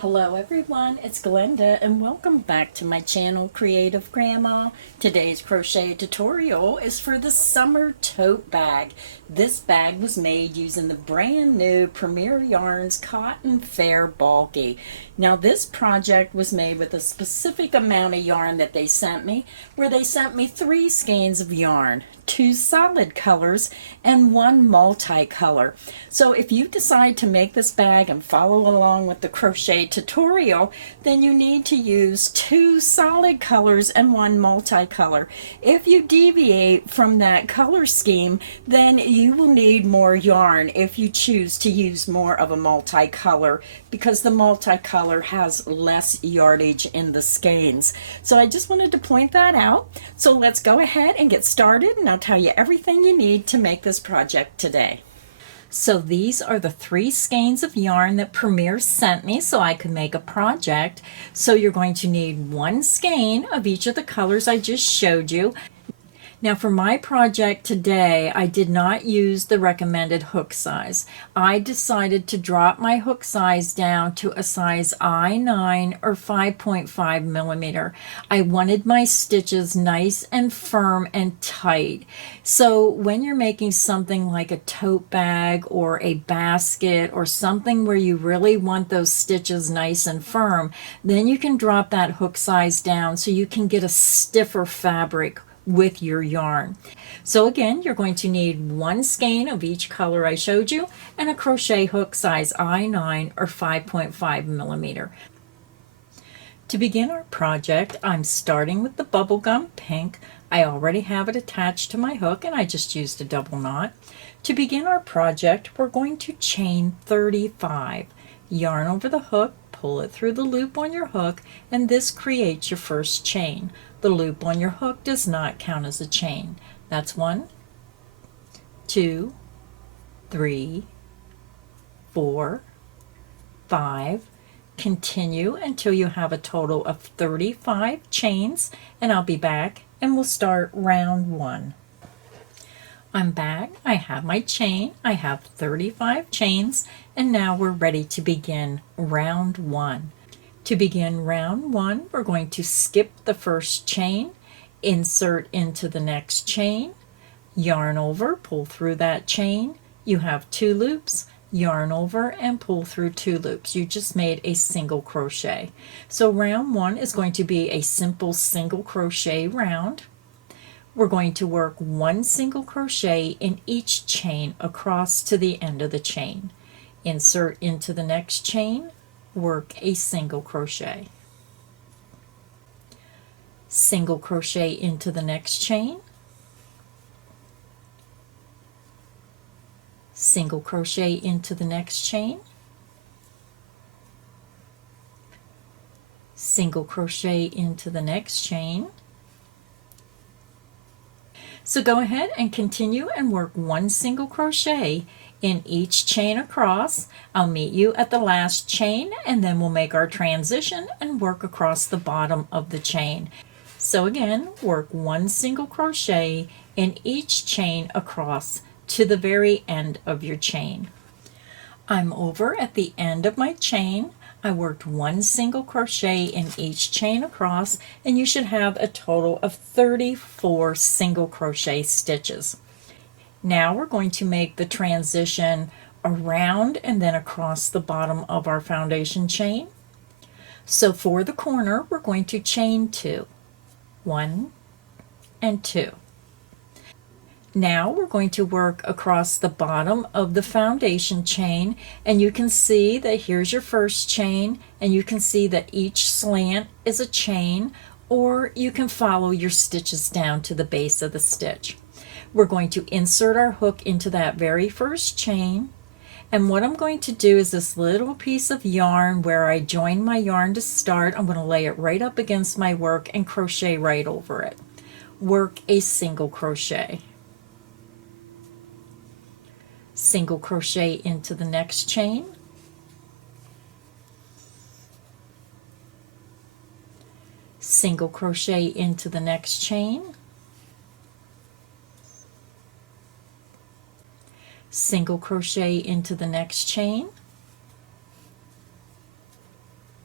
Hello everyone, it's Glenda and welcome back to my channel Creative Grandma. Today's crochet tutorial is for the summer tote bag. This bag was made using the brand new Premier Yarns Cotton Fair Bulky. Now this project was made with a specific amount of yarn that they sent me, where they sent me 3 skeins of yarn, 2 solid colors and 1 multicolor. So if you decide to make this bag and follow along with the crochet tutorial, then you need to use 2 solid colors and 1 multicolor. If you deviate from that color scheme, then you will need more yarn if you choose to use more of a multicolor, because the multicolor has less yardage in the skeins. So I just wanted to point that out. So let's go ahead and get started, and I'll tell you everything you need to make this project today. So these are the 3 skeins of yarn that Premier sent me so I could make a project. So you're going to need 1 skein of each of the colors I just showed you. Now for my project today, I did not use the recommended hook size. I decided to drop my hook size down to a size I9 or 5.5 millimeter. I wanted my stitches nice and firm and tight. So when you're making something like a tote bag or a basket or something where you really want those stitches nice and firm, then you can drop that hook size down so you can get a stiffer fabric with your yarn. So again, you're going to need 1 skein of each color I showed you and a crochet hook size I9 or 5.5 millimeter. To begin our project, I'm starting with the Bubblegum pink. I already have it attached to my hook and I just used a double knot. To begin our project, we're going to chain 35. Yarn over the hook, pull it through the loop on your hook, and this creates your first chain. The loop on your hook does not count as a chain. That's 1, 2, 3, 4, 5. Continue until you have a total of 35 chains, and I'll be back and we'll start round 1. I'm back. I have my chain. I have 35 chains, and now we're ready to begin round 1. To begin round 1, we're going to skip the first chain, insert into the next chain, yarn over, pull through that chain. You have 2 loops, yarn over and pull through 2 loops. You just made a single crochet. So round 1 is going to be a simple single crochet round. We're going to work 1 single crochet in each chain across to the end of the chain. Insert into the next chain, work a single crochet. Single crochet into the next chain. Single crochet into the next chain. Single crochet into the next chain. So go ahead and continue and work 1 single crochet in each chain across. I'll meet you at the last chain and then we'll make our transition and work across the bottom of the chain. So again, work 1 single crochet in each chain across to the very end of your chain. I'm over at the end of my chain. I worked 1 single crochet in each chain across, and you should have a total of 34 single crochet stitches. Now we're going to make the transition around and then across the bottom of our foundation chain. So for the corner, we're going to chain 2, 1 and 2. Now we're going to work across the bottom of the foundation chain, and you can see that here's your first chain, and you can see that each slant is a chain, or you can follow your stitches down to the base of the stitch. We're going to insert our hook into that very first chain, and what I'm going to do is this little piece of yarn where I join my yarn to start, I'm going to lay it right up against my work and crochet right over it. Work a single crochet. Single crochet into the next chain, single crochet into the next chain, single crochet into the next chain,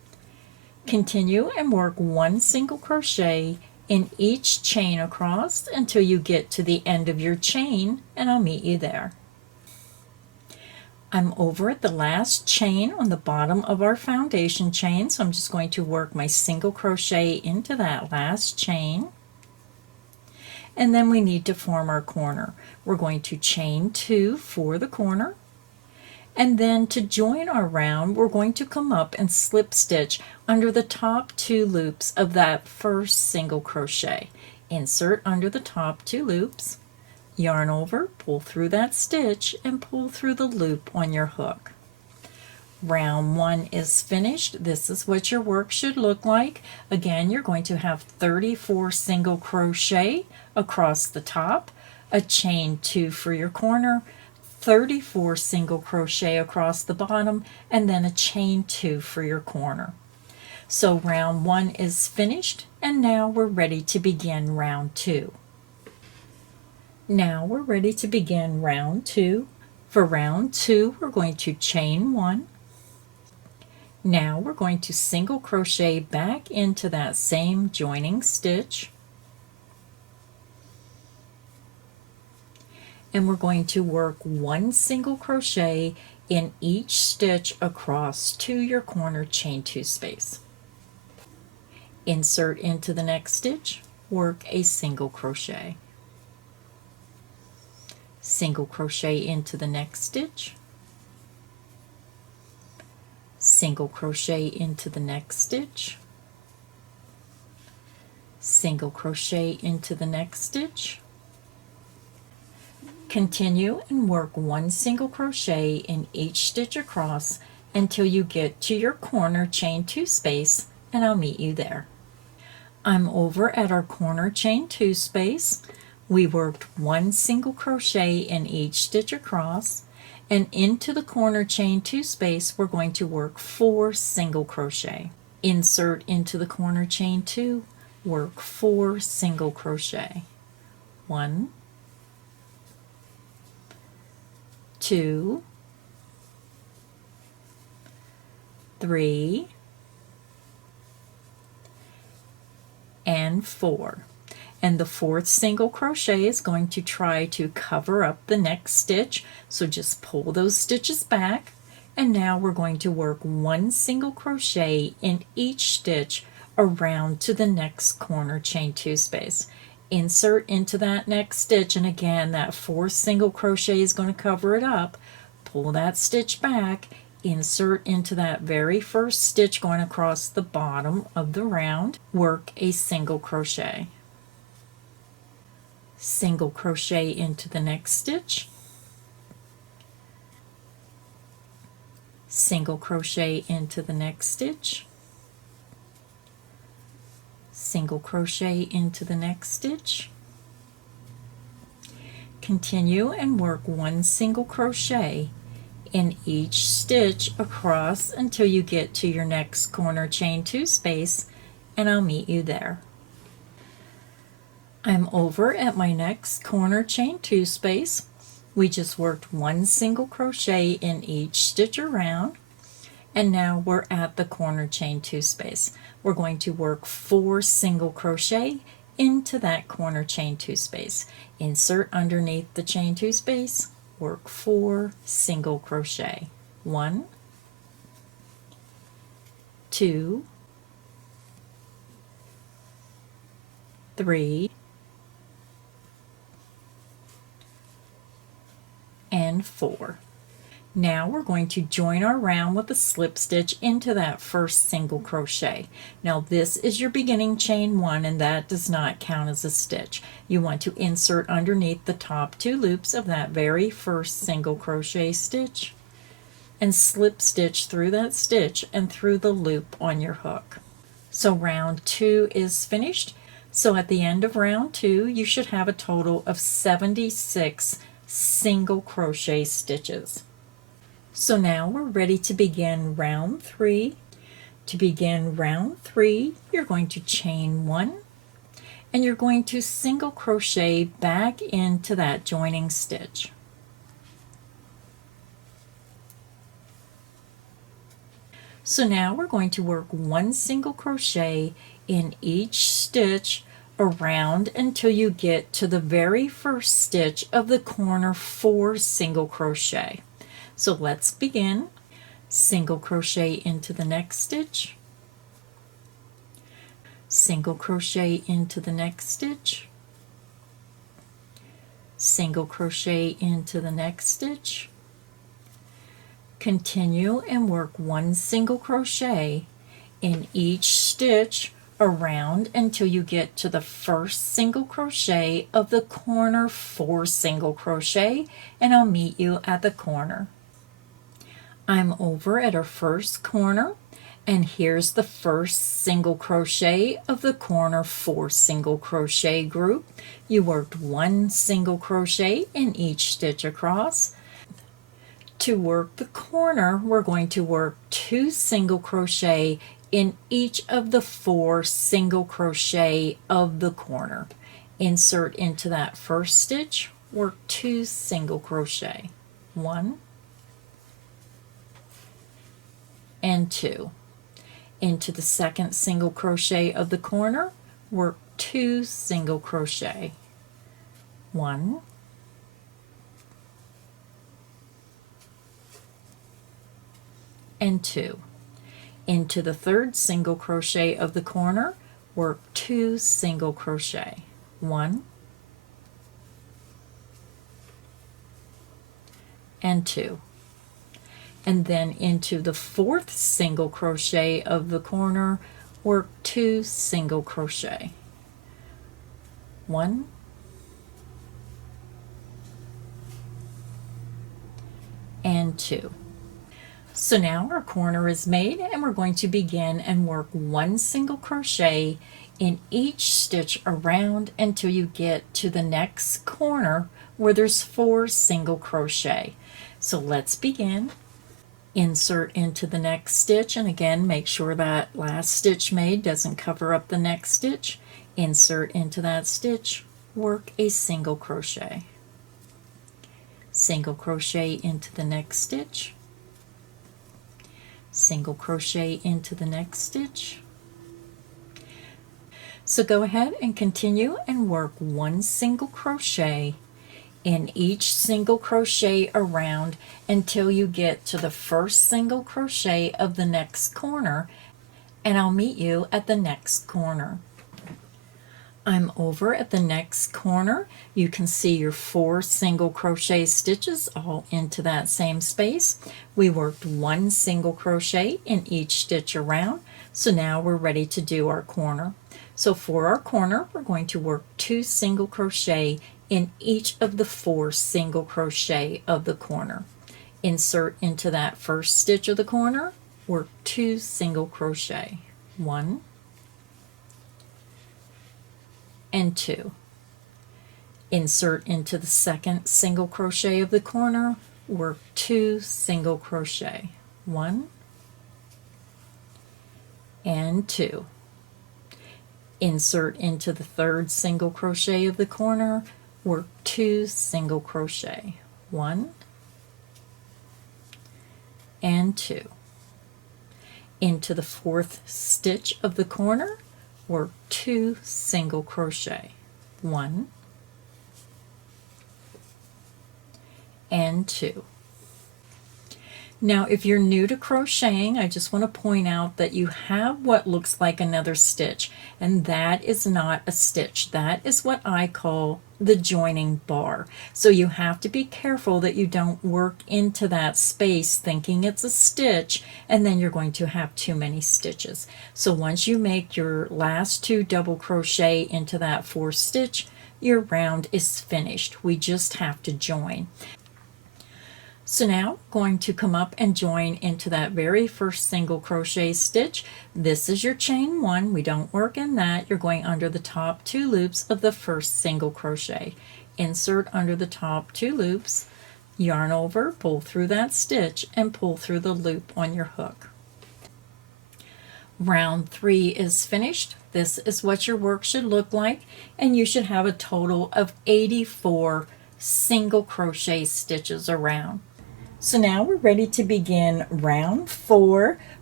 Continue and work 1 single crochet in each chain across until you get to the end of your chain, and I'll meet you there. I'm over at the last chain on the bottom of our foundation chain, so I'm just going to work my single crochet into that last chain. And then we need to form our corner. We're going to chain 2 for the corner. And then to join our round, we're going to come up and slip stitch under the top 2 loops of that first single crochet. Insert under the top 2 loops, yarn over, pull through that stitch, and pull through the loop on your hook. Round 1 is finished. This is what your work should look like. Again, you're going to have 34 single crochet across the top, a chain 2 for your corner, 34 single crochet across the bottom, and then a chain 2 for your corner. So round 1 is finished, and now we're ready to begin round 2. Now we're ready to begin round 2. For round 2, we're going to chain 1. Now we're going to single crochet back into that same joining stitch. And we're going to work 1 single crochet in each stitch across to your corner chain 2 space. Insert into the next stitch, work a single crochet. Single crochet into the next stitch. Single crochet into the next stitch. Single crochet into the next stitch. Continue and work 1 single crochet in each stitch across until you get to your corner chain 2 space, and I'll meet you there. I'm over at our corner chain 2 space. We worked 1 single crochet in each stitch across, and into the corner chain 2 space we're going to work 4 single crochet. Insert into the corner chain 2, work 4 single crochet. 1, 2, 3, and 4. And the 4th single crochet is going to try to cover up the next stitch, so just pull those stitches back, and now we're going to work 1 single crochet in each stitch around to the next corner chain 2 space. Insert into that next stitch, and again that 4th single crochet is going to cover it up. Pull that stitch back, insert into that very first stitch going across the bottom of the round, work a single crochet. Single crochet into the next stitch, single crochet into the next stitch, single crochet into the next stitch. Continue and work 1 single crochet in each stitch across until you get to your next corner chain 2 space, and I'll meet you there. I'm over at my next corner chain 2 space. We just worked 1 single crochet in each stitch around, and now we're at the corner chain 2 space. We're going to work 4 single crochet into that corner chain 2 space. Insert underneath the chain 2 space, work 4 single crochet. 1, 2, 3, and 4. Now we're going to join our round with a slip stitch into that first single crochet. Now this is your beginning chain 1, and that does not count as a stitch. You want to insert underneath the top 2 loops of that very first single crochet stitch and slip stitch through that stitch and through the loop on your hook. So round 2 is finished. So at the end of round 2 you should have a total of 76 single crochet stitches. So now we're ready to begin round 3. To begin round 3, you're going to chain 1, and you're going to single crochet back into that joining stitch. So now we're going to work 1 single crochet in each stitch around until you get to the very first stitch of the corner 4 single crochet. So let's begin. Single crochet into the next stitch, single crochet into the next stitch, single crochet into the next stitch. Continue and work 1 single crochet in each stitch around until you get to the first single crochet of the corner 4 single crochet, and I'll meet you at the corner. I'm over at our first corner, and here's the first single crochet of the corner 4 single crochet group. You worked 1 single crochet in each stitch across. To work the corner, we're going to work 2 single crochet in each of the 4 single crochet of the corner. Insert into that first stitch, work 2 single crochet, 1 and 2. Into the second single crochet of the corner, work 2 single crochet, 1 and 2. Into the third single crochet of the corner, work 2 single crochet, 1 and 2. And then into the fourth single crochet of the corner, work 2 single crochet, 1 and 2. So now our corner is made, and we're going to begin and work 1 single crochet in each stitch around until you get to the next corner where there's 4 single crochet. So let's begin. Insert into the next stitch, and again make sure that last stitch made doesn't cover up the next stitch. Insert into that stitch, work a single crochet, single crochet into the next stitch, single crochet into the next stitch. So go ahead and continue and work 1 single crochet in each single crochet around until you get to the first single crochet of the next corner, and I'll meet you at the next corner. I'm over at the next corner. You can see your 4 single crochet stitches all into that same space. We worked 1 single crochet in each stitch around, so now we're ready to do our corner. So for our corner, we're going to work 2 single crochet in each of the 4 single crochet of the corner. Insert into that first stitch of the corner, work 2 single crochet, 1 and 2. Insert into the second single crochet of the corner, work 2 single crochet, 1 and 2. Insert into the third single crochet of the corner, work 2 single crochet, 1 and 2. Into the fourth stitch of the corner, work 2 single crochet, 1 and 2. Now if you're new to crocheting, I just want to point out that you have what looks like another stitch, and that is not a stitch. That is what I call the joining bar. So you have to be careful that you don't work into that space thinking it's a stitch, and then you're going to have too many stitches. So once you make your last 2 double crochet into that 4th stitch, your round is finished. We just have to join. So now going to come up and join into that very first single crochet stitch. This is your chain 1. We don't work in that. You're going under the top 2 loops of the first single crochet. Insert under the top 2 loops, yarn over, pull through that stitch, and pull through the loop on your hook. Round 3 is finished. This is what your work should look like, and you should have a total of 84 single crochet stitches around. So now we're ready to begin round 4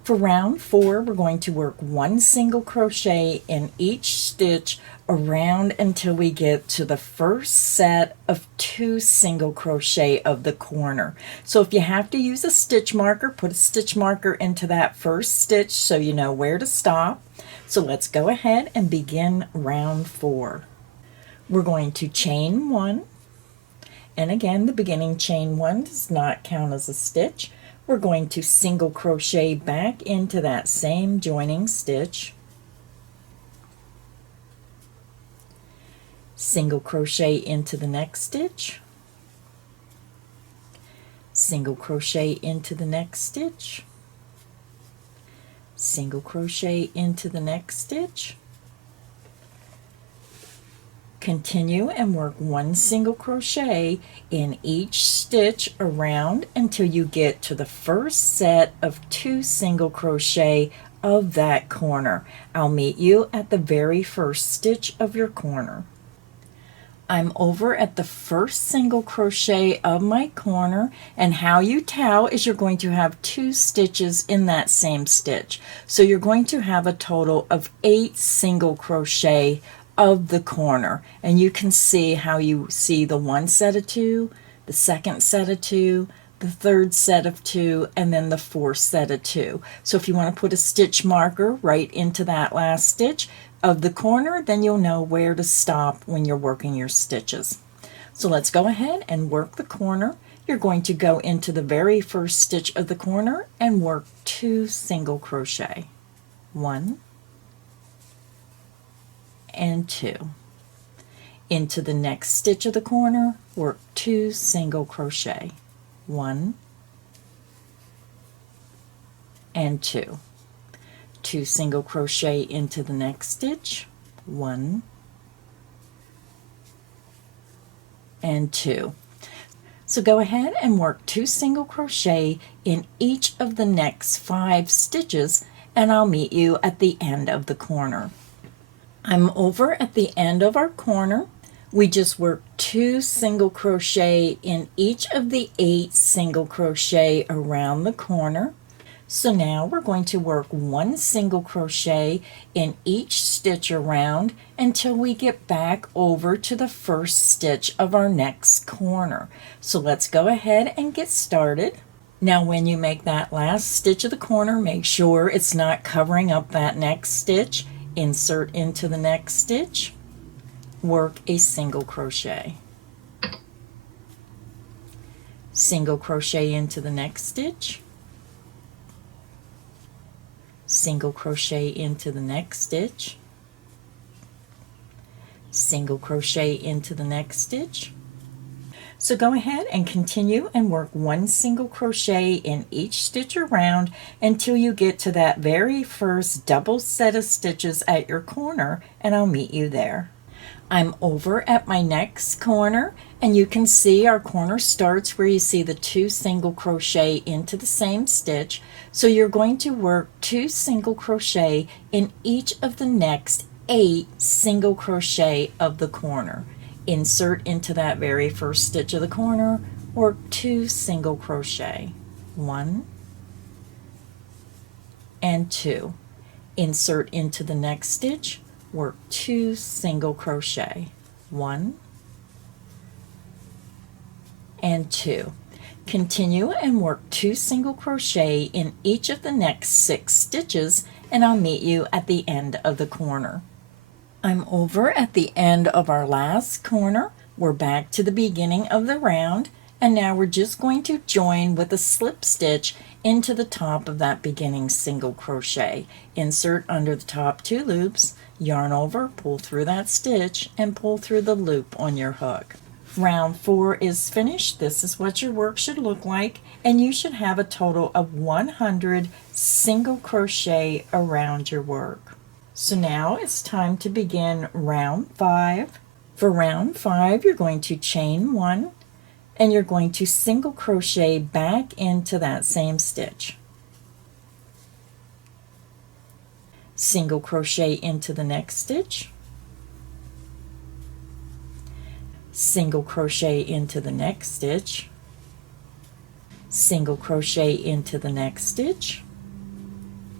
For round 4, we're going to work 1 single crochet in each stitch around until we get to the first set of 2 single crochet of the corner. So if you have to use a stitch marker, put a stitch marker into that first stitch so you know where to stop. So let's go ahead and begin round 4. We're going to chain 1, and again the beginning chain 1 does not count as a stitch. We're going to single crochet back into that same joining stitch, single crochet into the next stitch, single crochet into the next stitch, single crochet into the next stitch, continue and work 1 single crochet in each stitch around until you get to the first set of 2 single crochet of that corner. I'll meet you at the very first stitch of your corner. I'm over at the first single crochet of my corner, and how you tell is you're going to have 2 stitches in that same stitch. So you're going to have a total of 8 single crochet of the corner, and you can see how you see the 1 set of 2, the second set of 2, the third set of 2, and then the 4th set of 2. So if you want to put a stitch marker right into that last stitch of the corner, then you'll know where to stop when you're working your stitches. So let's go ahead and work the corner. You're going to go into the very first stitch of the corner and work 2 single crochet. 1 and 2. Into the next stitch of the corner, work 2 single crochet. 1 and 2. 2 single crochet into the next stitch. 1 and 2. So go ahead and work 2 single crochet in each of the next 5 stitches, and I'll meet you at the end of the corner. I'm over at the end of our corner. We just worked 2 single crochet in each of the 8 single crochet around the corner. So now we're going to work 1 single crochet in each stitch around until we get back over to the first stitch of our next corner. So let's go ahead and get started. Now when you make that last stitch of the corner, make sure it's not covering up that next stitch. Insert into the next stitch, work a single crochet, single crochet into the next stitch, single crochet into the next stitch, single crochet into the next stitch. So go ahead and continue and work 1 single crochet in each stitch around until you get to that very first double set of stitches at your corner, and I'll meet you there. I'm over at my next corner, and you can see our corner starts where you see the 2 single crochet into the same stitch. So you're going to work 2 single crochet in each of the next 8 single crochet of the corner. Insert into that very first stitch of the corner, work 2 single crochet. 1 and 2. Insert into the next stitch, work 2 single crochet. 1 and 2. Continue and work 2 single crochet in each of the next 6 stitches, and I'll meet you at the end of the corner. I'm over at the end of our last corner. We're back to the beginning of the round, and now we're just going to join with a slip stitch into the top of that beginning single crochet. Insert under the top 2 loops, yarn over, pull through that stitch, and pull through the loop on your hook. Round 4 is finished. This is what your work should look like, and you should have a total of 100 single crochet around your work. So now it's time to begin round 5. For round 5, you're going to chain 1, and you're going to single crochet back into that same stitch. Single crochet into the next stitch. Single crochet into the next stitch. Single crochet into the next stitch.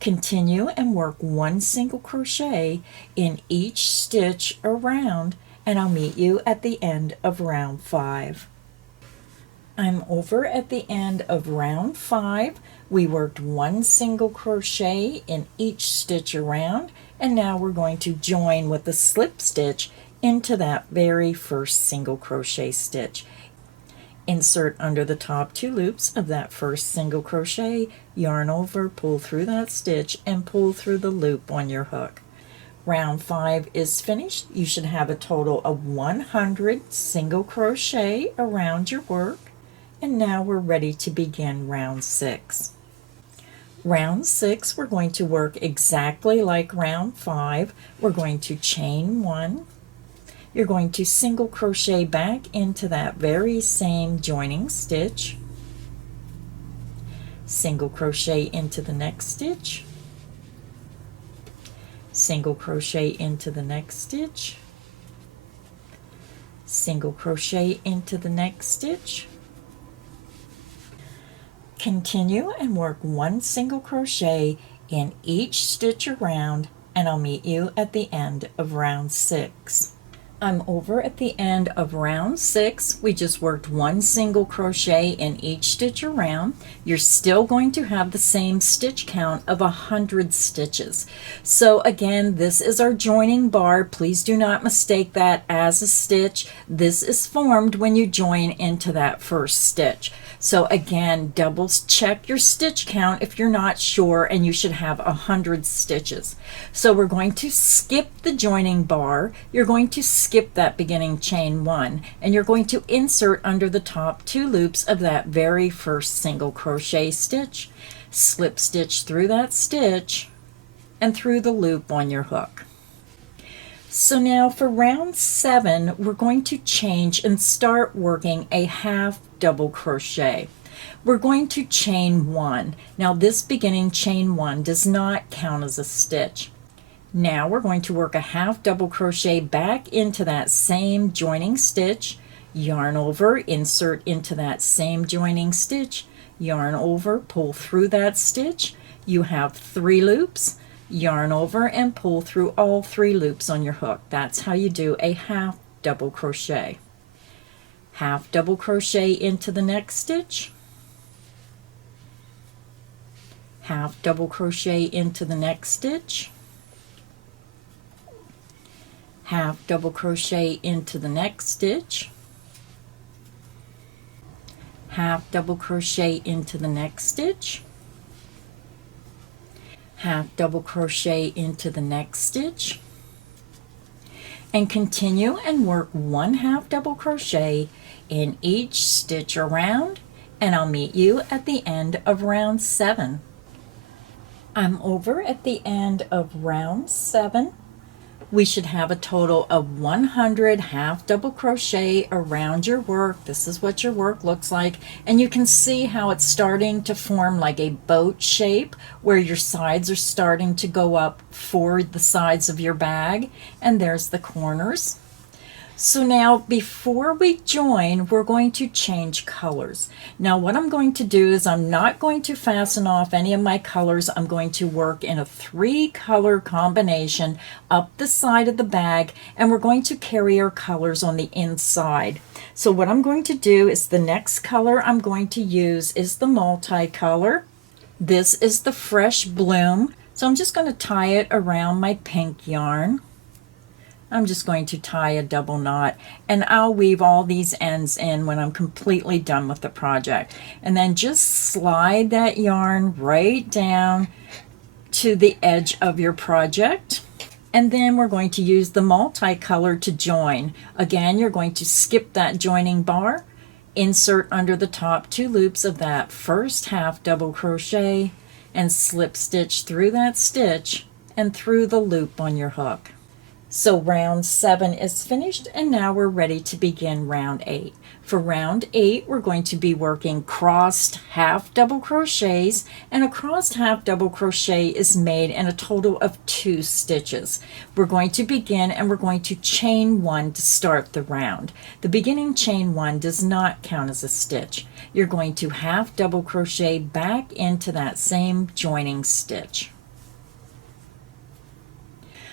Continue and work 1 single crochet in each stitch around, and I'll meet you at the end of round 5. I'm over at the end of round 5. We worked 1 single crochet in each stitch around, and now we're going to join with a slip stitch into that very first single crochet stitch. Insert under the top 2 loops of that first single crochet, yarn over, pull through that stitch, and pull through the loop on your hook. Round 5 is finished. You should have a total of 100 single crochet around your work, and now we're ready to begin round 6. Round 6, we're going to work exactly like round 5. We're going to chain 1. You're going to single crochet back into that very same joining stitch, single crochet into the next stitch, single crochet into the next stitch, single crochet into the next stitch. Continue and work 1 single crochet in each stitch around, and I'll meet you at the end of round 6. I'm over at the end of round 6. We just worked 1 single crochet in each stitch around. You're still going to have the same stitch count of 100 stitches. So again, this is our joining bar. Please do not mistake that as a stitch. This is formed when you join into that first stitch. So again, double check your stitch count if you're not sure, and you should have 100 stitches. So we're going to skip the joining bar. You're going to skip that beginning chain 1, and you're going to insert under the top 2 loops of that very first single crochet stitch, slip stitch through that stitch, and through the loop on your hook. So now for round 7, we're going to change and start working a half double crochet. We're going to chain 1. Now this beginning chain 1 does not count as a stitch. Now we're going to work a half double crochet back into that same joining stitch, yarn over, insert into that same joining stitch, yarn over, pull through that stitch. You have 3 loops. Yarn over and pull through all 3 loops on your hook. That's how you do a half double crochet. Half double crochet into the next stitch, half double crochet into the next stitch, half double crochet into the next stitch, half double crochet into the next stitch, half double crochet into the next stitch, and continue and work 1 half double crochet in each stitch around, and I'll meet you at the end of round 7. I'm over at the end of round 7. We should have a total of 100 half double crochet around your work. This is what your work looks like, and you can see how it's starting to form like a boat shape where your sides are starting to go up for the sides of your bag, and there's the corners. So now before we join, we're going to change colors. Now what I'm going to do is I'm not going to fasten off any of my colors. I'm going to work in a 3-color combination up the side of the bag, and we're going to carry our colors on the inside. So what I'm going to do is the next color I'm going to use is the multicolor. This is the Fresh Bloom. So I'm just going to tie it around my pink yarn. I'm just going to tie a double knot, and I'll weave all these ends in when I'm completely done with the project. And then just slide that yarn right down to the edge of your project. And then we're going to use the multicolor to join. Again, you're going to skip that joining bar, insert under the top 2 loops of that first half double crochet, and slip stitch through that stitch and through the loop on your hook. So round 7 is finished, and now we're ready to begin round 8. For round 8, we're going to be working crossed half double crochets, and a crossed half double crochet is made in a total of 2 stitches. We're going to begin, and we're going to chain 1 to start the round. The beginning chain 1 does not count as a stitch. You're going to half double crochet back into that same joining stitch.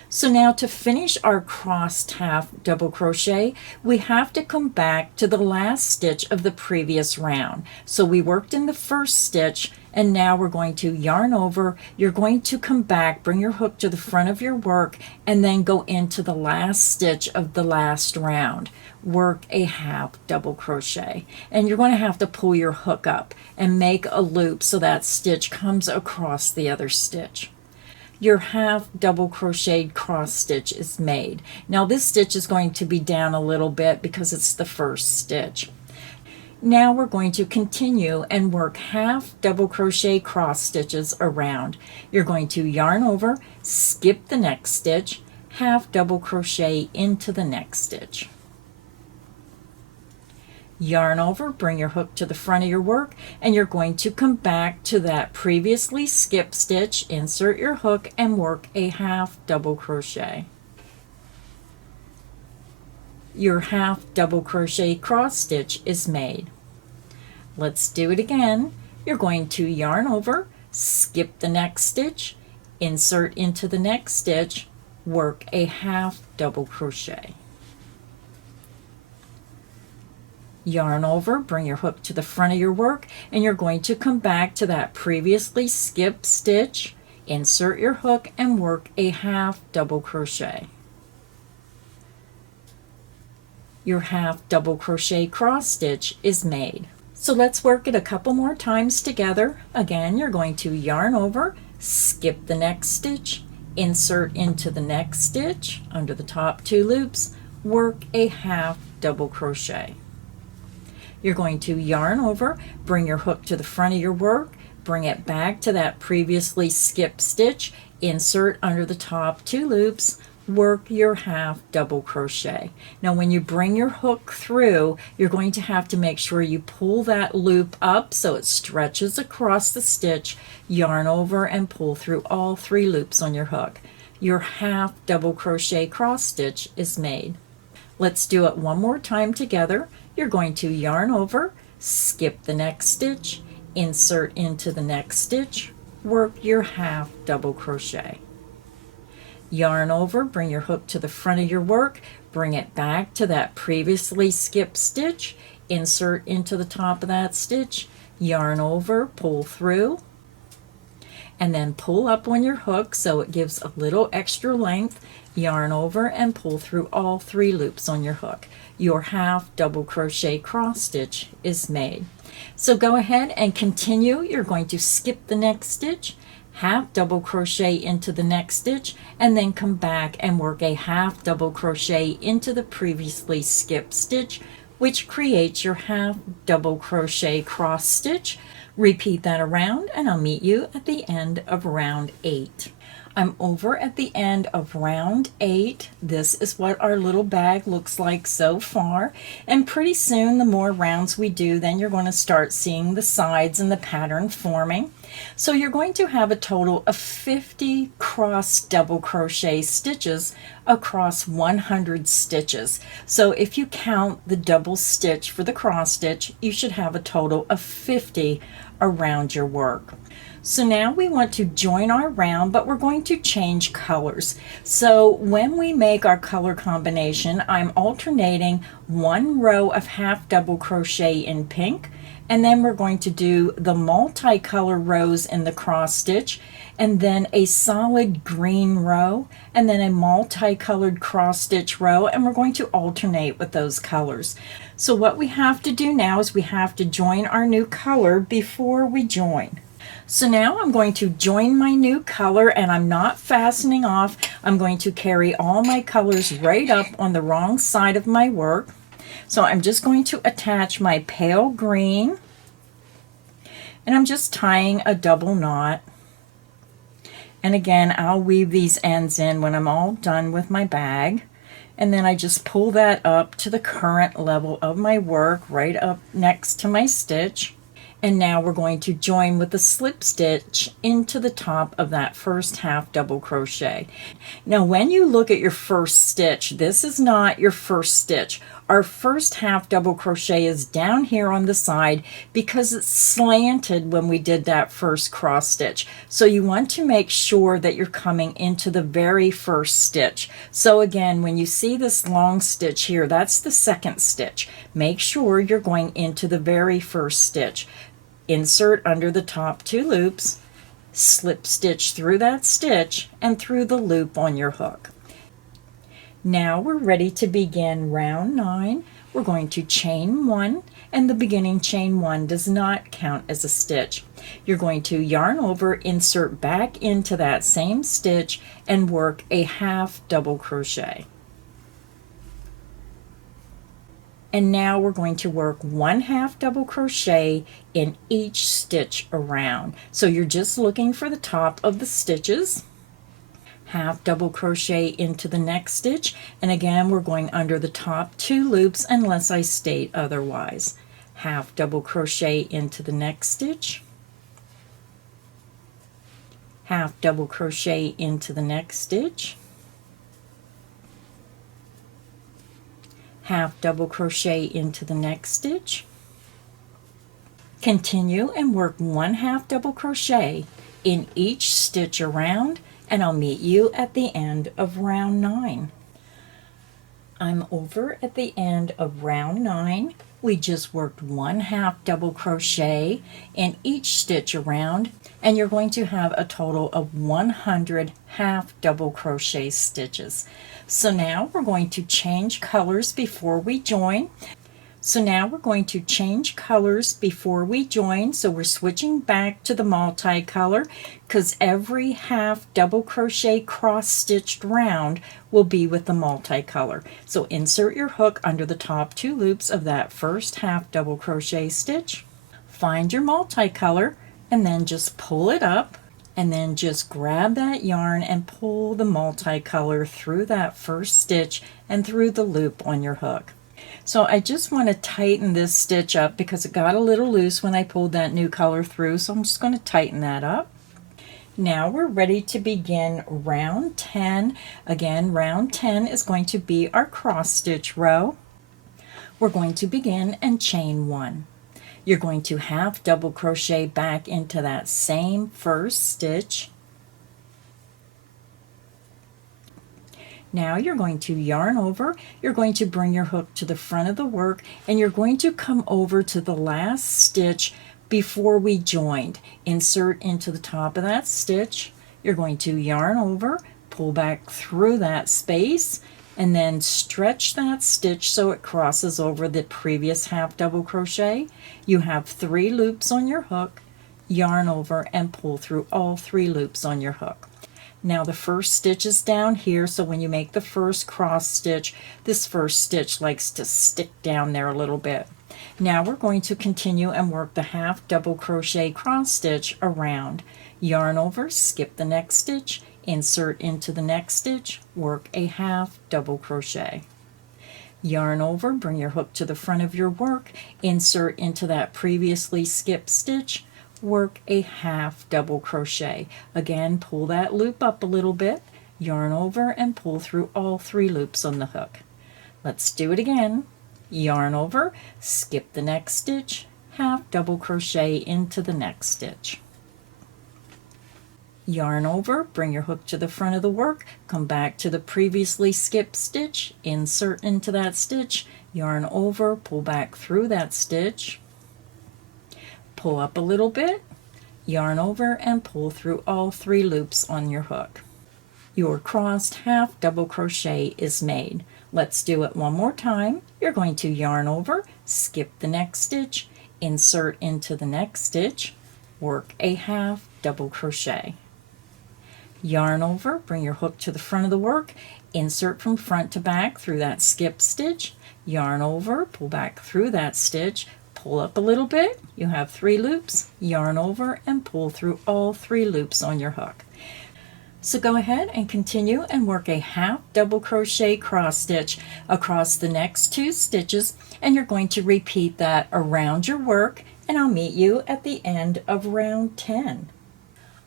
So now to finish our crossed half double crochet, we have to come back to the last stitch of the previous round. So we worked in the first stitch, and now we're going to yarn over. You're going to come back, bring your hook to the front of your work, and then go into the last stitch of the last round. Work a half double crochet, and you're going to have to pull your hook up and make a loop so that stitch comes across the other stitch. Your half double crocheted cross stitch is made. Now this stitch is going to be down a little bit because it's the first stitch. Now we're going to continue and work half double crochet cross stitches around. You're going to yarn over, skip the next stitch, half double crochet into the next stitch. Yarn over, bring your hook to the front of your work, and you're going to come back to that previously skipped stitch, insert your hook, and work a half double crochet. Your half double crochet cross stitch is made. Let's do it again. You're going to yarn over, skip the next stitch, insert into the next stitch, work a half double crochet. Yarn over, bring your hook to the front of your work, and you're going to come back to that previously skipped stitch, insert your hook, and work a half double crochet. Your half double crochet cross stitch is made. So let's work it a couple more times together. Again, you're going to yarn over, skip the next stitch, insert into the next stitch, under the top 2 loops, work a half double crochet. You're going to yarn over, bring your hook to the front of your work, bring it back to that previously skipped stitch, insert under the top 2 loops, work your half double crochet. Now when you bring your hook through, you're going to have to make sure you pull that loop up so it stretches across the stitch, yarn over, and pull through all 3 loops on your hook. Your half double crochet cross stitch is made. Let's do it one more time together. You're going to yarn over, skip the next stitch, insert into the next stitch, work your half double crochet. Yarn over, bring your hook to the front of your work, bring it back to that previously skipped stitch, insert into the top of that stitch, yarn over, pull through, and then pull up on your hook so it gives a little extra length, yarn over, and pull through all 3 loops on your hook. Your half double crochet cross stitch is made. So go ahead and continue. You're going to skip the next stitch, half double crochet into the next stitch, and then come back and work a half double crochet into the previously skipped stitch, which creates your half double crochet cross stitch. Repeat that around, and I'll meet you at the end of round 8. I'm over at the end of round 8. This is what our little bag looks like so far, and pretty soon the more rounds we do, then you're going to start seeing the sides and the pattern forming. So you're going to have a total of 50 cross double crochet stitches across 100 stitches. So if you count the double stitch for the cross stitch, you should have a total of 50 around your work. So now we want to join our round, but we're going to change colors. So when we make our color combination, I'm alternating 1 row of half double crochet in pink, and then we're going to do the multicolor rows in the cross stitch, and then a solid green row, and then a multicolored cross stitch row, and we're going to alternate with those colors. So what we have to do now is we have to join our new color before we join. So now I'm going to join my new color, and I'm not fastening off. I'm going to carry all my colors right up on the wrong side of my work. So I'm just going to attach my pale green, and I'm just tying a double knot. And again, I'll weave these ends in when I'm all done with my bag. And then I just pull that up to the current level of my work, right up next to my stitch. And now we're going to join with the slip stitch into the top of that first half double crochet. Now when you look at your first stitch, this is not your first stitch. Our first half double crochet is down here on the side because it's slanted when we did that first cross stitch. So you want to make sure that you're coming into the very first stitch. So again, when you see this long stitch here, that's the second stitch. Make sure you're going into the very first stitch. Insert under the top 2 loops, slip stitch through that stitch and through the loop on your hook. Now we're ready to begin round 9. We're going to chain 1, and the beginning chain 1 does not count as a stitch. You're going to yarn over, insert back into that same stitch, and work a half double crochet. And now we're going to work 1 half double crochet in each stitch around. So you're just looking for the top of the stitches. Half double crochet into the next stitch, and again we're going under the top 2 loops unless I state otherwise. Half double crochet into the next stitch, half double crochet into the next stitch, half double crochet into the next stitch. Continue and work 1 half double crochet in each stitch around, and I'll meet you at the end of round 9. I'm over at the end of round 9. We just worked 1 half double crochet in each stitch around, and you're going to have a total of 100 half double crochet stitches. So now we're going to change colors before we join. So we're switching back to the multicolor because every half double crochet cross stitched round will be with the multicolor. So insert your hook under the top 2 loops of that first half double crochet stitch, find your multicolor, and then just pull it up, and then just grab that yarn and pull the multicolor through that first stitch and through the loop on your hook. So I just want to tighten this stitch up because it got a little loose when I pulled that new color through, so I'm just going to tighten that up. Now we're ready to begin round 10. Again, round 10 is going to be our cross stitch row. We're going to begin and chain 1. You're going to half double crochet back into that same first stitch. Now you're going to yarn over, you're going to bring your hook to the front of the work, and you're going to come over to the last stitch before we joined. Insert into the top of that stitch, you're going to yarn over, pull back through that space, and then stretch that stitch so it crosses over the previous half double crochet. You have 3 loops on your hook, yarn over and pull through all 3 loops on your hook. Now the first stitch is down here, so when you make the first cross stitch, this first stitch likes to stick down there a little bit. Now we're going to continue and work the half double crochet cross stitch around. Yarn over, skip the next stitch, insert into the next stitch, work a half double crochet. Yarn over, bring your hook to the front of your work, insert into that previously skipped stitch, work a half double crochet. Again, pull that loop up a little bit, yarn over and pull through all 3 loops on the hook. Let's do it again. Yarn over, skip the next stitch, half double crochet into the next stitch. Yarn over, bring your hook to the front of the work, come back to the previously skipped stitch, insert into that stitch, yarn over, pull back through that stitch, pull up a little bit, yarn over and pull through all 3 loops on your hook. Your crossed half double crochet is made. Let's do it one more time. You're going to yarn over, skip the next stitch, insert into the next stitch, work a half double crochet. Yarn over, bring your hook to the front of the work, insert from front to back through that skip stitch, yarn over, pull back through that stitch, pull up a little bit, you have 3 loops, yarn over and pull through all 3 loops on your hook. So go ahead and continue and work a half double crochet cross stitch across the next 2 stitches, and you're going to repeat that around your work, and I'll meet you at the end of round 10.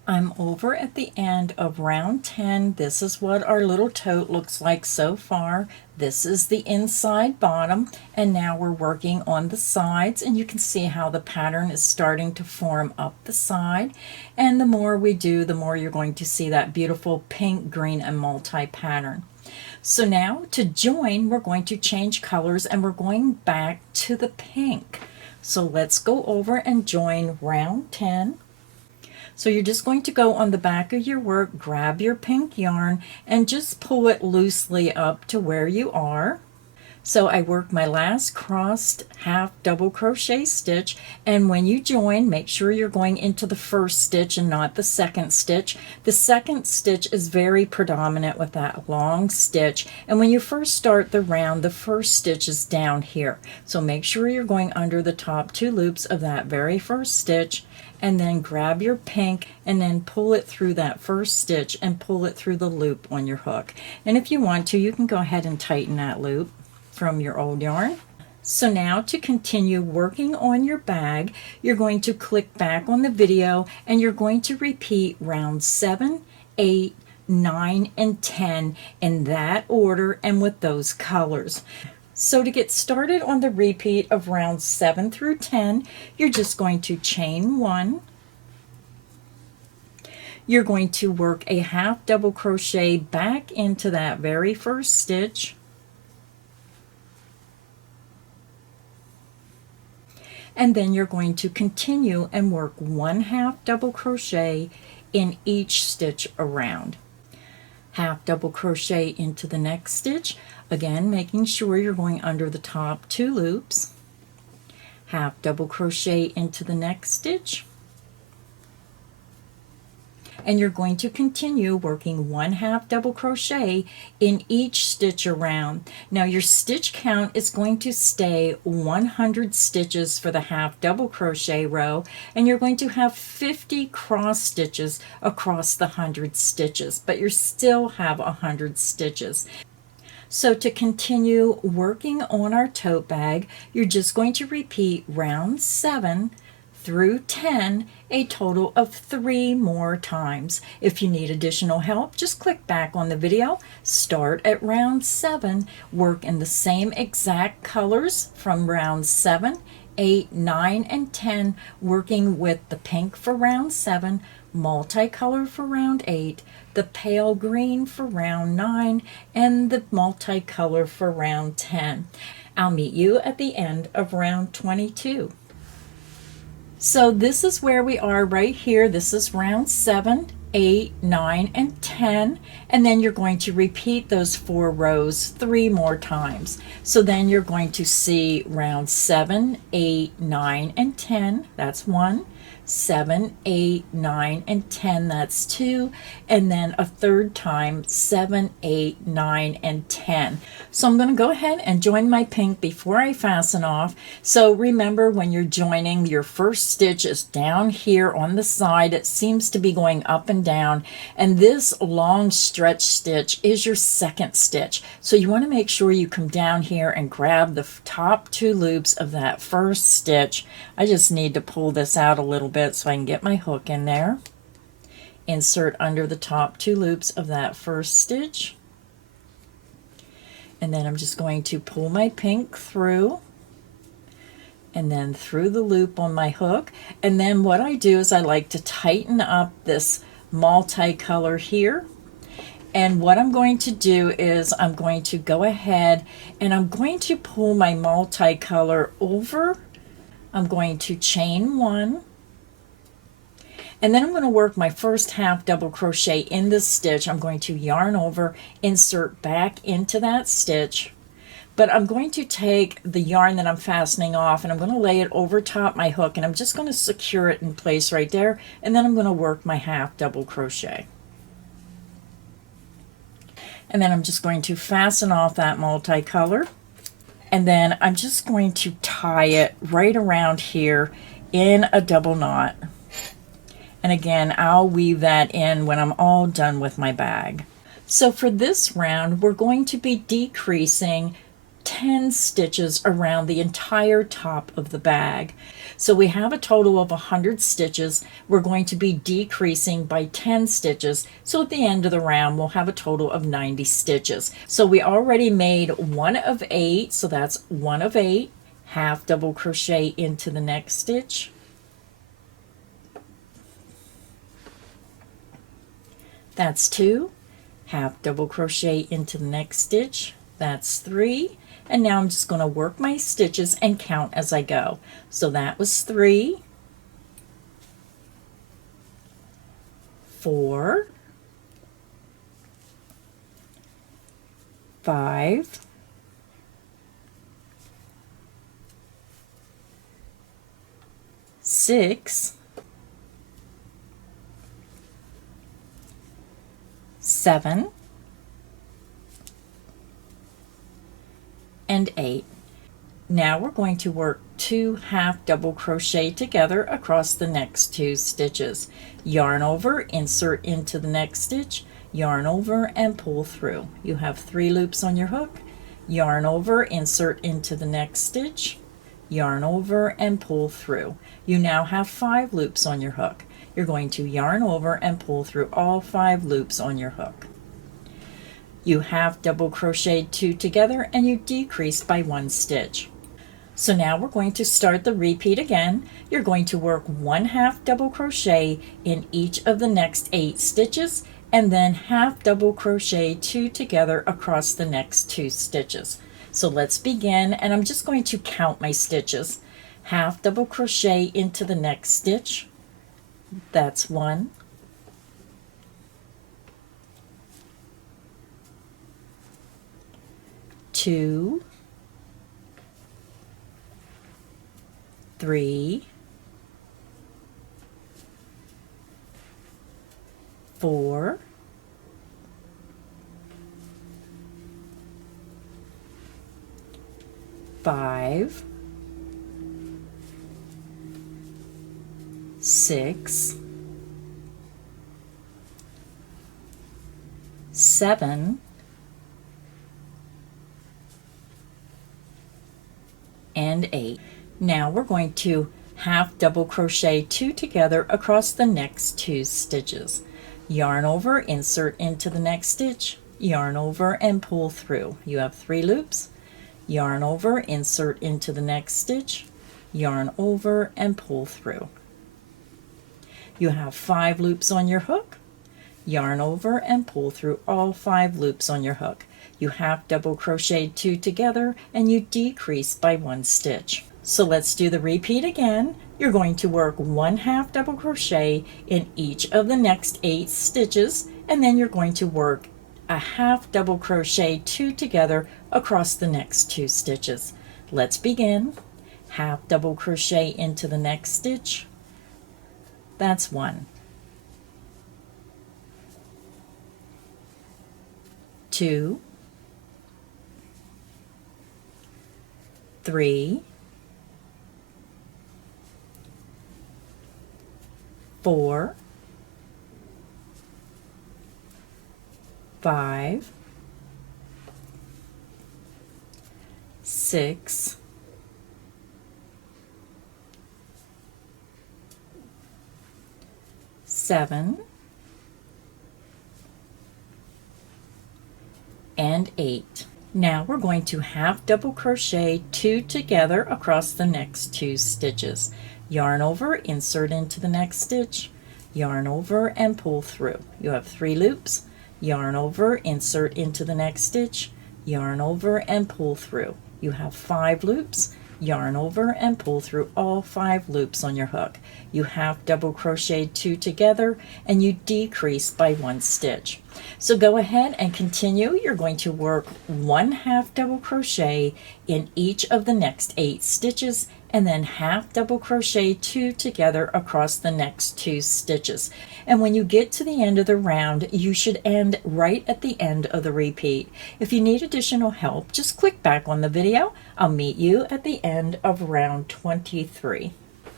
I'm over at the end of round 10. This is what our little tote looks like so far. This is the inside bottom, and now we're working on the sides, and you can see how the pattern is starting to form up the side. And the more we do, the more you're going to see that beautiful pink, green, and multi pattern. So now to join, we're going to change colors and we're going back to the pink. So let's go over and join round 10. So you're just going to go on the back of your work, grab your pink yarn, and just pull it loosely up to where you are. So I work my last crossed half double crochet stitch, and when you join, make sure you're going into the first stitch and not the second stitch. The second stitch is very predominant with that long stitch, and when you first start the round, the first stitch is down here. So make sure you're going under the top 2 loops of that very first stitch, and then grab your pink and then pull it through that first stitch and pull it through the loop on your hook. And if you want to, you can go ahead and tighten that loop from your old yarn. So now to continue working on your bag, you're going to click back on the video and you're going to repeat round 7, 8, 9, and 10 in that order and with those colors. So to get started on the repeat of rounds 7 through 10, you're just going to chain 1. You're going to work a half double crochet back into that very first stitch. And then you're going to continue and work 1 half double crochet in each stitch around. Half double crochet into the next stitch, again making sure you're going under the top 2 loops. Half double crochet into the next stitch, and you're going to continue working 1 half double crochet in each stitch around. Now your stitch count is going to stay 100 stitches for the half double crochet row, and you're going to have 50 cross stitches across the 100 stitches, but you still have 100 stitches. So to continue working on our tote bag, you're just going to repeat round 7 through 10 a total of 3 more times. If you need additional help, just click back on the video, start at round 7, work in the same exact colors from round 7, 8, 9, and 10, working with the pink for round 7, multicolor for round 8, the pale green for round 9, and the multicolor for round 10. I'll meet you at the end of round 22. So this is where we are right here. This is round 7, 8, 9, and 10, and then you're going to repeat those 4 rows 3 more times. So then you're going to see round 7, 8, 9, and 10. That's 1. 7, 8, 9, and 10, that's 2, and then a third time 7, 8, 9, and 10. So I'm going to go ahead and join my pink before I fasten off. So remember, when you're joining, your first stitch is down here on the side. It seems to be going up and down, and this long stretch stitch is your second stitch. So you want to make sure you come down here and grab the top 2 loops of that first stitch. I just need to pull this out a little bit so I can get my hook in there. Insert under the top 2 loops of that first stitch, and then I'm just going to pull my pink through and then through the loop on my hook. And then what I do is I like to tighten up this multicolor here. And what I'm going to do is I'm going to go ahead and I'm going to pull my multicolor over. I'm going to chain 1, and then I'm going to work my first half double crochet in this stitch. I'm going to yarn over, insert back into that stitch, but I'm going to take the yarn that I'm fastening off and I'm going to lay it over top my hook, and I'm just going to secure it in place right there, and then I'm going to work my half double crochet. And then I'm just going to fasten off that multicolor. And then I'm just going to tie it right around here in a double knot. And again, I'll weave that in when I'm all done with my bag. So for this round, we're going to be decreasing 10 stitches around the entire top of the bag. So we have a total of 100 stitches. We're going to be decreasing by 10 stitches. So at the end of the round, we'll have a total of 90 stitches. So we already made 1 of 8. So that's 1 of 8. Half double crochet into the next stitch. That's 2. Half double crochet into the next stitch. That's 3. And now I'm just going to work my stitches and count as I go. So that was 3, 4, 5, 6, 7, and 8. Now we're going to work 2 half double crochet together across the next 2 stitches. Yarn over, insert into the next stitch, yarn over and pull through. You have 3 loops on your hook. Yarn over, insert into the next stitch, yarn over and pull through. You now have 5 loops on your hook. You're going to yarn over and pull through all 5 loops on your hook. You half double crocheted 2 together and you decrease by 1 stitch. So now we're going to start the repeat again. You're going to work 1 half double crochet in each of the next 8 stitches and then half double crochet 2 together across the next 2 stitches. So let's begin, and I'm just going to count my stitches. Half double crochet into the next stitch. That's 1. 2, 3, 4, 5, 6, 7, and 8. Now we're going to half double crochet 2 together across the next 2 stitches. Yarn over, insert into the next stitch, yarn over and pull through. You have 3 loops. Yarn over, insert into the next stitch, yarn over and pull through. You have 5 loops on your hook. Yarn over and pull through all 5 loops on your hook. You half double crochet 2 together and you decrease by 1 stitch. So let's do the repeat again. You're going to work 1 half double crochet in each of the next 8 stitches, and then you're going to work a half double crochet 2 together across the next 2 stitches. Let's begin. Half double crochet into the next stitch. That's 1. 2, 3, 4, 5, 6, 7, and 8. Now we're going to half double crochet 2 together across the next 2 stitches. Yarn over, insert into the next stitch, yarn over and pull through. You have 3 loops. Yarn over, insert into the next stitch, yarn over and pull through. You have 5 loops. Yarn over and pull through all 5 loops on your hook. You half double crochet 2 together and you decrease by 1 stitch. So go ahead and continue. You're going to work 1 half double crochet in each of the next 8 stitches and then half double crochet 2 together across the next 2 stitches. And when you get to the end of the round, you should end right at the end of the repeat. If you need additional help, just click back on the video. I'll meet you at the end of round 23.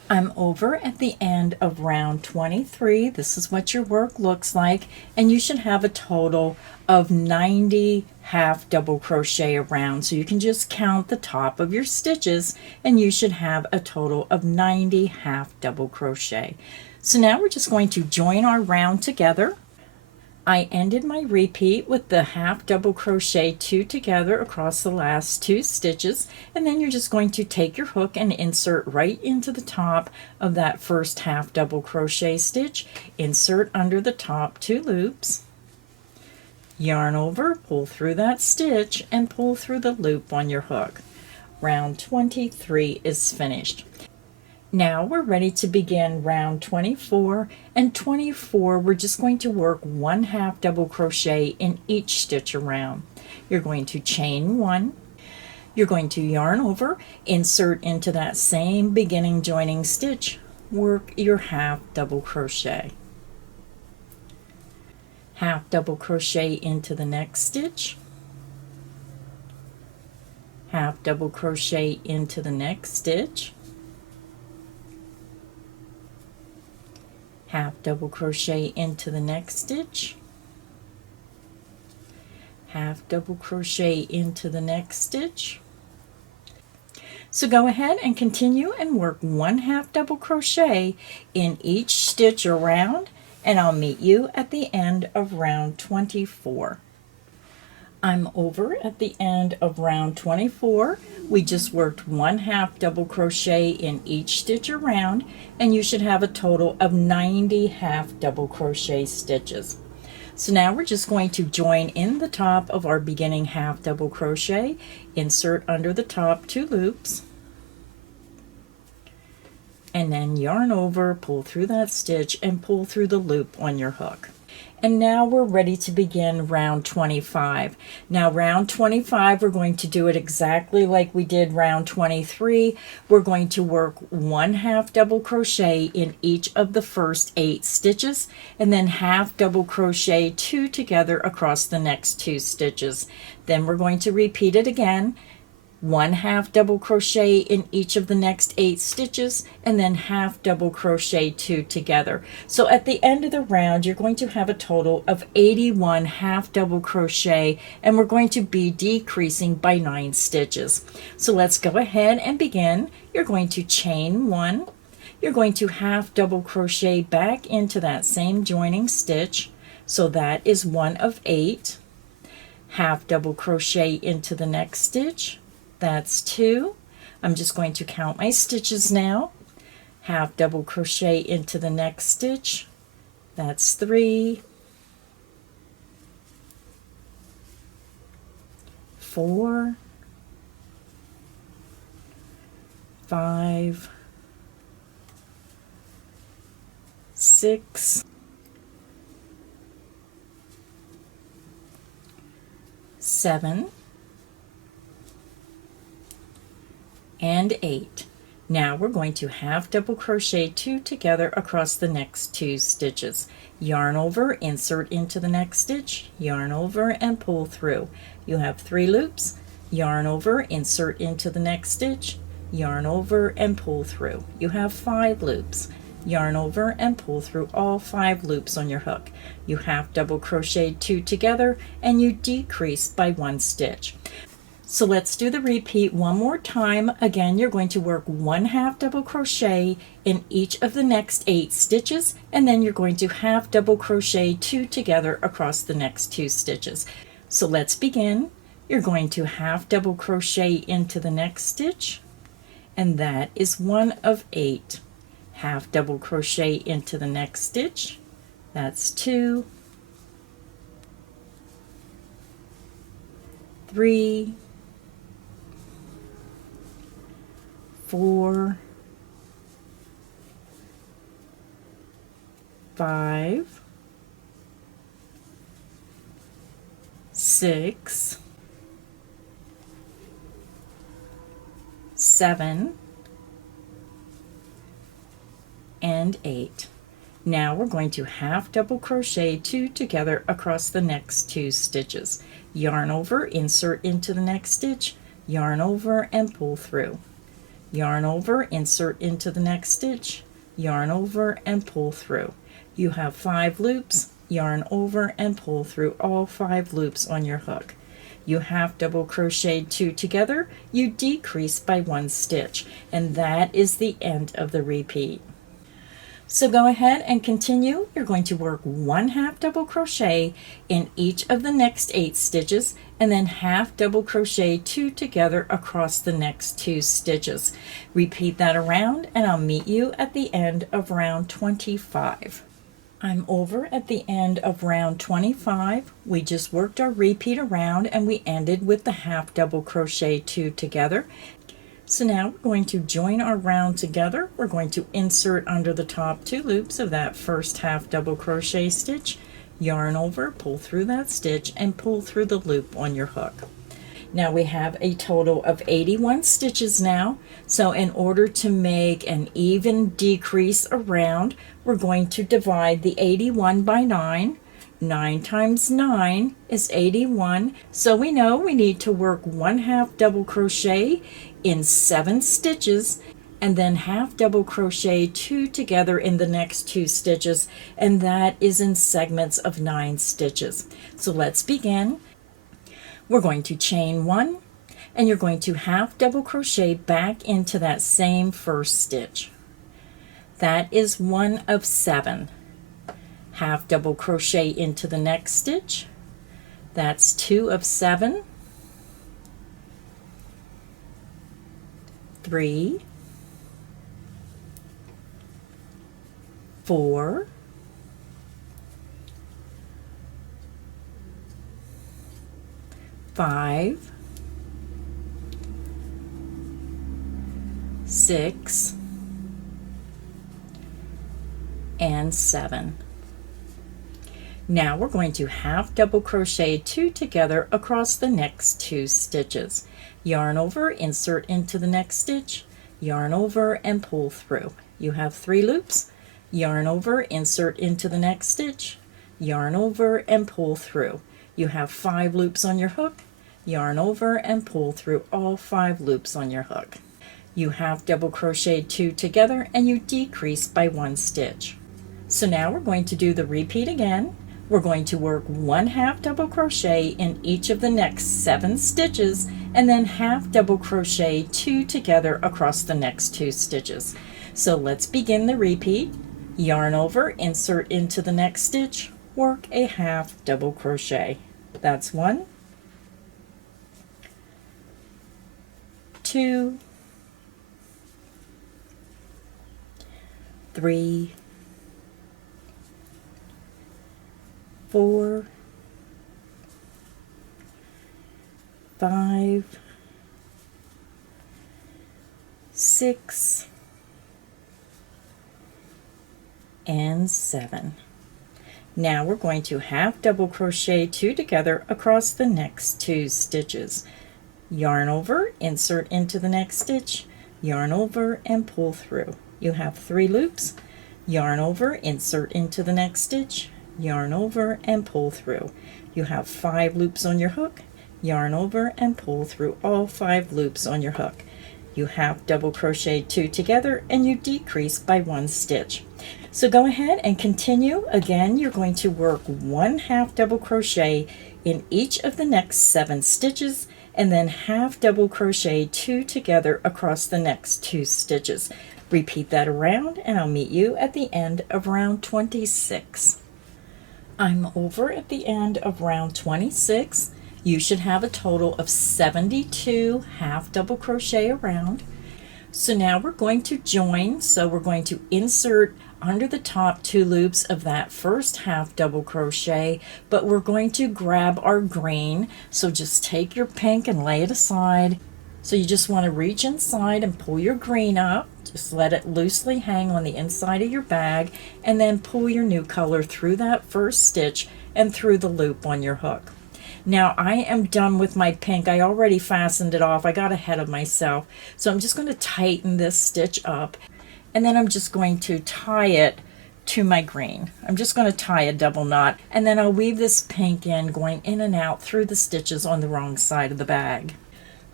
I'm over at the end of round 23. This is what your work looks like, and you should have a total of 90 half double crochet around. So you can just count the top of your stitches and you should have a total of 90 half double crochet. So now we're just going to join our round together. I ended my repeat with the half double crochet 2 together across the last 2 stitches, and then you're just going to take your hook and insert right into the top of that first half double crochet stitch, insert under the top 2 loops, yarn over, pull through that stitch, and pull through the loop on your hook. Round 23 is finished. Now we're ready to begin round 24, and 24 we're just going to work 1 half double crochet in each stitch around. You're going to chain 1, you're going to yarn over, insert into that same beginning joining stitch, work your half double crochet. Half double crochet into the next stitch, half double crochet into the next stitch, half double crochet into the next stitch, half double crochet into the next stitch. So go ahead and continue and work 1 half double crochet in each stitch around, and I'll meet you at the end of round 24. I'm over at the end of round 24. We just worked 1 half double crochet in each stitch around, and you should have a total of 90 half double crochet stitches. So now we're just going to join in the top of our beginning half double crochet, insert under the top 2 loops, and then yarn over, pull through that stitch, and pull through the loop on your hook. And now we're ready to begin round 25. Now round 25, we're going to do it exactly like we did round 23. We're going to work 1 half double crochet in each of the first 8 stitches, and then half double crochet 2 together across the next 2 stitches. Then we're going to repeat it again. 1 half double crochet in each of the next 8 stitches, and then half double crochet 2 together. So at the end of the round you're going to have a total of 81 half double crochet, and we're going to be decreasing by 9 stitches. So let's go ahead and begin. You're going to chain 1, you're going to half double crochet back into that same joining stitch, so that is 1 of 8, half double crochet into the next stitch, that's 2. I'm just going to count my stitches now. Half double crochet into the next stitch, that's 3, 4, 5, 6, 7, and 8. Now we're going to half double crochet 2 together across the next 2 stitches. Yarn over, insert into the next stitch, yarn over, and pull through. You have 3 loops, yarn over, insert into the next stitch, yarn over, and pull through. You have 5 loops, yarn over, and pull through all 5 loops on your hook. You half double crochet 2 together, and you decrease by 1 stitch. So let's do the repeat one more time. Again, you're going to work 1 half double crochet in each of the next 8 stitches, and then you're going to half double crochet 2 together across the next 2 stitches. So let's begin. You're going to half double crochet into the next stitch, and that is 1 of 8. Half double crochet into the next stitch, that's 2, 3, 4, 5, 6, 7, and 8. Now we're going to half double crochet 2 together across the next 2 stitches. Yarn over, insert into the next stitch, yarn over, and pull through. yarn over, insert into the next stitch, yarn over and pull through. You have 5 loops, yarn over and pull through all 5 loops on your hook. You half double crocheted 2 together, you decrease by 1 stitch, and that is the end of the repeat. So go ahead and continue. You're going to work 1 half double crochet in each of the next 8 stitches, and then half double crochet 2 together across the next 2 stitches. Repeat that around, and I'll meet you at the end of round 25. I'm over at the end of round 25. We just worked our repeat around and we ended with the half double crochet 2 together. So now we're going to join our round together. We're going to insert under the top 2 loops of that first half double crochet stitch, yarn over, pull through that stitch, and pull through the loop on your hook. Now we have a total of 81 stitches now. So in order to make an even decrease around, we're going to divide the 81 by 9. 9 times 9 is 81. So we know we need to work 1 half double crochet in 7 stitches, and then half double crochet 2 together in the next 2 stitches, and that is in segments of 9 stitches. So let's begin. We're going to chain 1, and you're going to half double crochet back into that same first stitch. That is 1 of 7. Half double crochet into the next stitch. That's 2 of 7. 3, 4, 5, 6, and 7. Now we're going to half double crochet 2 together across the next 2 stitches. Yarn over, insert into the next stitch, yarn over and pull through. You have 3 loops, yarn over, insert into the next stitch, yarn over and pull through. You have 5 loops on your hook, yarn over and pull through all 5 loops on your hook. You half double crochet 2 together and you decrease by 1 stitch. So now we're going to do the repeat again. We're going to work 1 half double crochet in each of the next 7 stitches, and then half double crochet 2 together across the next 2 stitches. So let's begin the repeat. Yarn over, insert into the next stitch, work a half double crochet. That's 1, 2, 3, 4, 5, 6, and 7. Now we're going to half double crochet 2 together across the next 2 stitches. Yarn over, insert into the next stitch, yarn over and pull through. You have 3 loops, yarn over, insert into the next stitch, yarn over and pull through. You have 5 loops on your hook, yarn over and pull through all 5 loops on your hook. You half double crochet 2 together and you decrease by 1 stitch. So go ahead and continue. Again, you're going to work 1 half double crochet in each of the next 7 stitches, and then half double crochet 2 together across the next 2 stitches. Repeat that around and I'll meet you at the end of round 26. I'm over at the end of round 26. You should have a total of 72 half double crochet around. So now we're going to join. So we're going to insert under the top 2 loops of that first half double crochet, but we're going to grab our green. So just take your pink and lay it aside. So you just want to reach inside and pull your green up. Just let it loosely hang on the inside of your bag, and then pull your new color through that first stitch and through the loop on your hook. Now I am done with my pink. I already fastened it off. I got ahead of myself. So I'm just going to tighten this stitch up, and then I'm just going to tie it to my green. I'm just going to tie a double knot, and then I'll weave this pink in, going in and out through the stitches on the wrong side of the bag.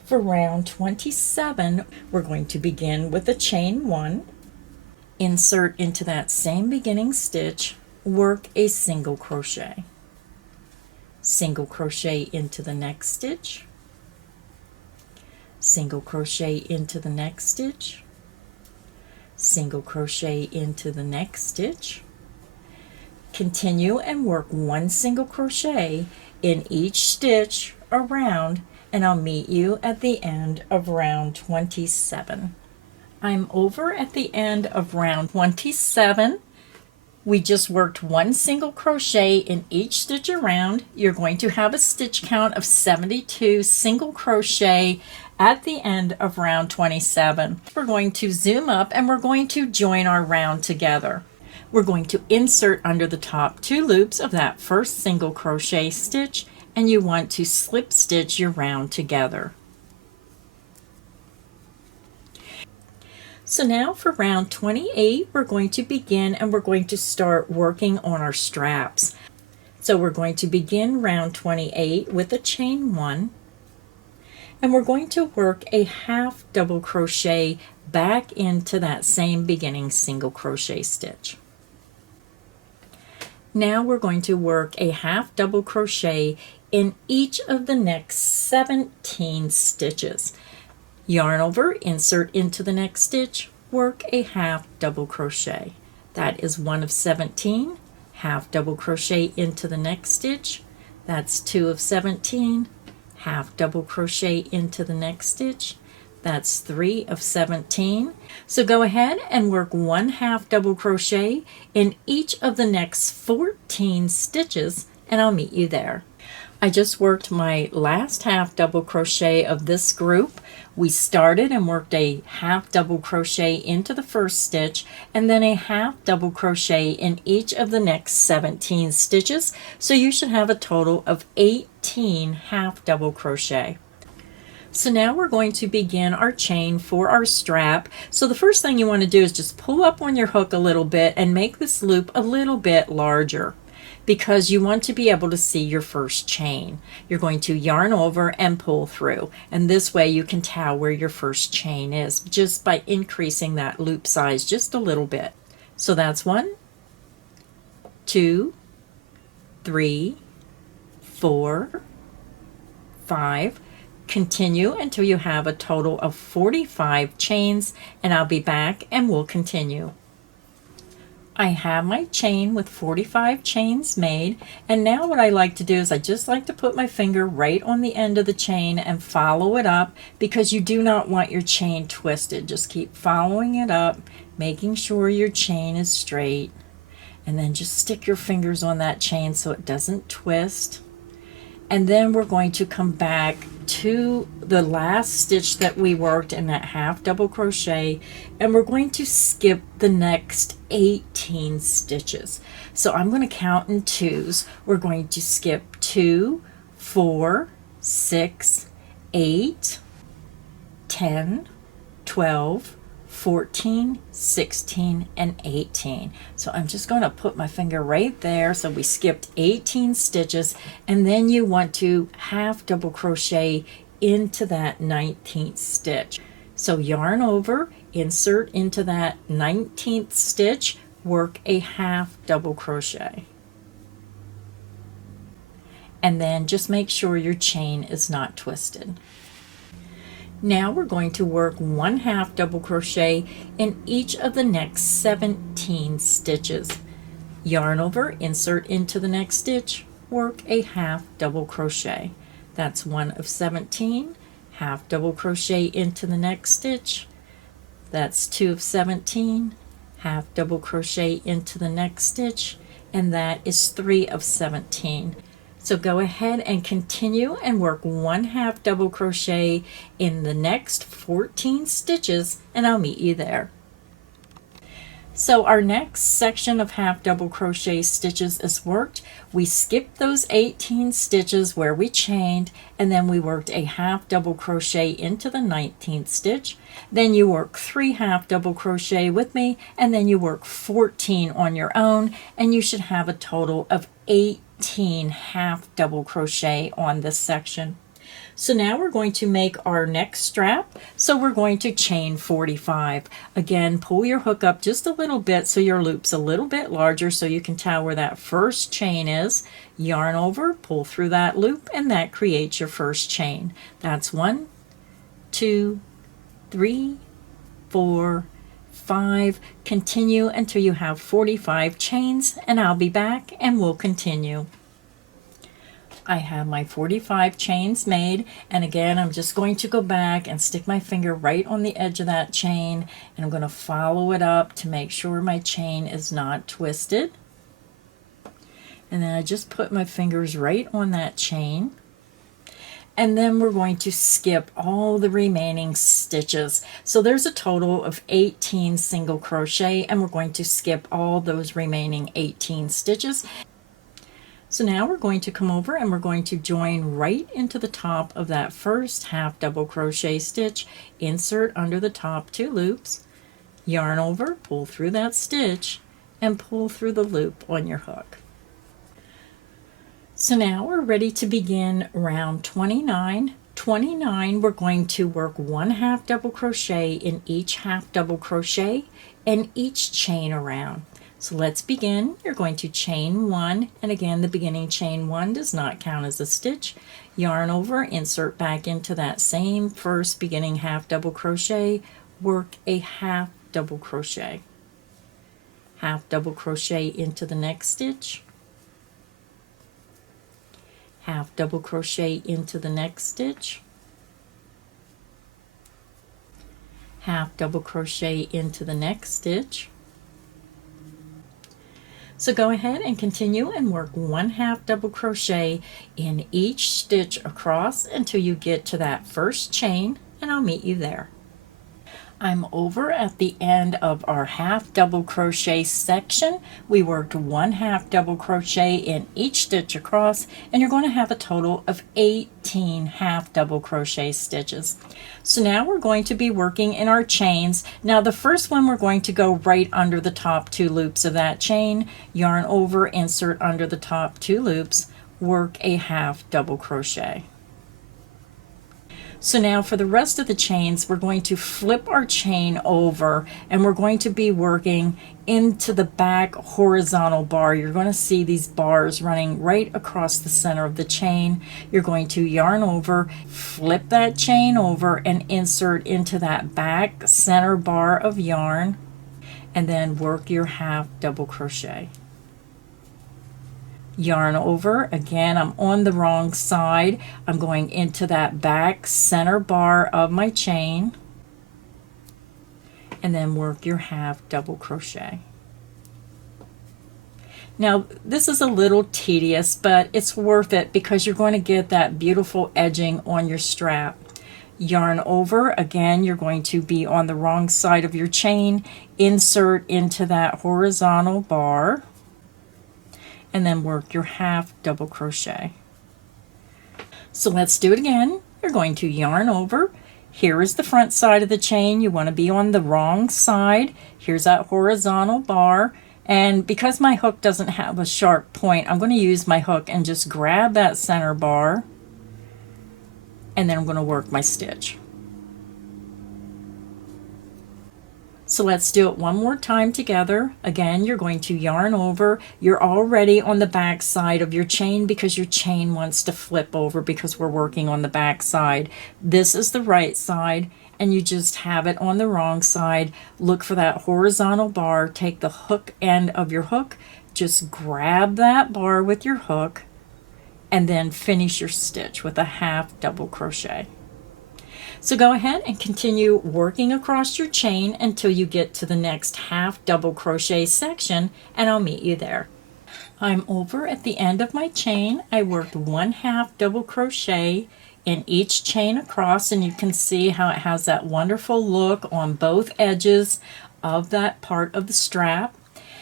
For round 27, we're going to begin with a chain 1, insert into that same beginning stitch, work a single crochet. Single crochet into the next stitch, single crochet into the next stitch, single crochet into the next stitch. Continue and work 1 single crochet in each stitch around, and I'll meet you at the end of round 27. I'm over at the end of round 27. We just worked 1 single crochet in each stitch around. You're going to have a stitch count of 72 single crochet at the end of round 27. We're going to zoom up and we're going to join our round together. We're going to insert under the top 2 loops of that first single crochet stitch, and you want to slip stitch your round together. So now for round 28, we're going to begin and we're going to start working on our straps. So we're going to begin round 28 with a chain 1, and we're going to work a half double crochet back into that same beginning single crochet stitch. Now we're going to work a half double crochet in each of the next 17 stitches. Yarn over, insert into the next stitch, work a half double crochet. That is 1 of 17, half double crochet into the next stitch. That's 2 of 17, half double crochet into the next stitch. That's 3 of 17. So go ahead and work 1 half double crochet in each of the next 14 stitches, and I'll meet you there. I just worked my last half double crochet of this group. We started and worked a half double crochet into the first stitch and then a half double crochet in each of the next 17 stitches. So you should have a total of 18 half double crochet. So now we're going to begin our chain for our strap. So the first thing you want to do is just pull up on your hook a little bit and make this loop a little bit larger, because you want to be able to see your first chain. You're going to yarn over and pull through, and this way you can tell where your first chain is just by increasing that loop size just a little bit. So that's 1, 2, 3, 4, 5. Continue until you have a total of 45 chains, and I'll be back and we'll continue. I have my chain with 45 chains made, and now what I like to do is I just like to put my finger right on the end of the chain and follow it up, because you do not want your chain twisted. Just keep following it up, making sure your chain is straight, and then just stick your fingers on that chain so it doesn't twist. And then we're going to come back to the last stitch that we worked in that half double crochet, and we're going to skip the next 18 stitches. So I'm going to count in 2s. We're going to skip 2, 4, 6, 8, 10, 12, 14, 16, and 18. So I'm just going to put my finger right there. So we skipped 18 stitches, and then you want to half double crochet into that 19th stitch. So yarn over, insert into that 19th stitch, work a half double crochet. And then just make sure your chain is not twisted. Now we're going to work 1 half double crochet in each of the next 17 stitches. Yarn over, insert into the next stitch, work a half double crochet. That's 1 of 17, half double crochet into the next stitch. That's 2 of 17, half double crochet into the next stitch, and that is 3 of 17. So go ahead and continue and work 1 half double crochet in the next 14 stitches, and I'll meet you there. So our next section of half double crochet stitches is worked. We skipped those 18 stitches where we chained, and then we worked a half double crochet into the 19th stitch. Then you work 3 half double crochet with me, and then you work 14 on your own, and you should have a total of 18 half double crochet on this section. So now we're going to make our next strap. So we're going to chain 45. Again, pull your hook up just a little bit so your loop's a little bit larger so you can tell where that first chain is. Yarn over, pull through that loop, and that creates your first chain. That's 1, 2, 3, 4, 5. Continue until you have 45 chains, and I'll be back and we'll continue. I have my 45 chains made, and again I'm just going to go back and stick my finger right on the edge of that chain, and I'm going to follow it up to make sure my chain is not twisted. And then I just put my fingers right on that chain, and then we're going to skip all the remaining stitches. So there's a total of 18 single crochet, and we're going to skip all those remaining 18 stitches. So now we're going to come over and we're going to join right into the top of that first half double crochet stitch, insert under the top 2 loops, yarn over, pull through that stitch, and pull through the loop on your hook. So now we're ready to begin round 29. 29, we're going to work 1 half double crochet in each half double crochet and each chain around. So let's begin. You're going to chain 1, and again the beginning chain 1 does not count as a stitch. Yarn over, insert back into that same first beginning half double crochet, work a half double crochet. Half double crochet into the next stitch. Half double crochet into the next stitch. Half double crochet into the next stitch. So go ahead and continue and work 1 half double crochet in each stitch across until you get to that first chain, and I'll meet you there. I'm over at the end of our half double crochet section. We worked 1 half double crochet in each stitch across, and you're going to have a total of 18 half double crochet stitches. So now we're going to be working in our chains. Now the first one, we're going to go right under the top 2 loops of that chain, yarn over, insert under the top 2 loops, work a half double crochet. So now for the rest of the chains, we're going to flip our chain over, and we're going to be working into the back horizontal bar. You're going to see these bars running right across the center of the chain. You're going to yarn over, flip that chain over, and insert into that back center bar of yarn, and then work your half double crochet. Yarn over, again I'm on the wrong side, I'm going into that back center bar of my chain, and then work your half double crochet. Now this is a little tedious, but it's worth it because you're going to get that beautiful edging on your strap. Yarn over, again you're going to be on the wrong side of your chain, insert into that horizontal bar, and then work your half double crochet. So let's do it again. You're going to yarn over. Here is the front side of the chain. You want to be on the wrong side. Here's that horizontal bar, and because my hook doesn't have a sharp point, I'm going to use my hook and just grab that center bar, and then I'm going to work my stitch. So let's do it one more time together. Again, you're going to yarn over. You're already on the back side of your chain because your chain wants to flip over because we're working on the back side. This is the right side, and you just have it on the wrong side. Look for that horizontal bar. Take the hook end of your hook. Just grab that bar with your hook, and then finish your stitch with a half double crochet. So go ahead and continue working across your chain until you get to the next half double crochet section, and I'll meet you there. I'm over at the end of my chain. I worked 1 half double crochet in each chain across, and you can see how it has that wonderful look on both edges of that part of the strap.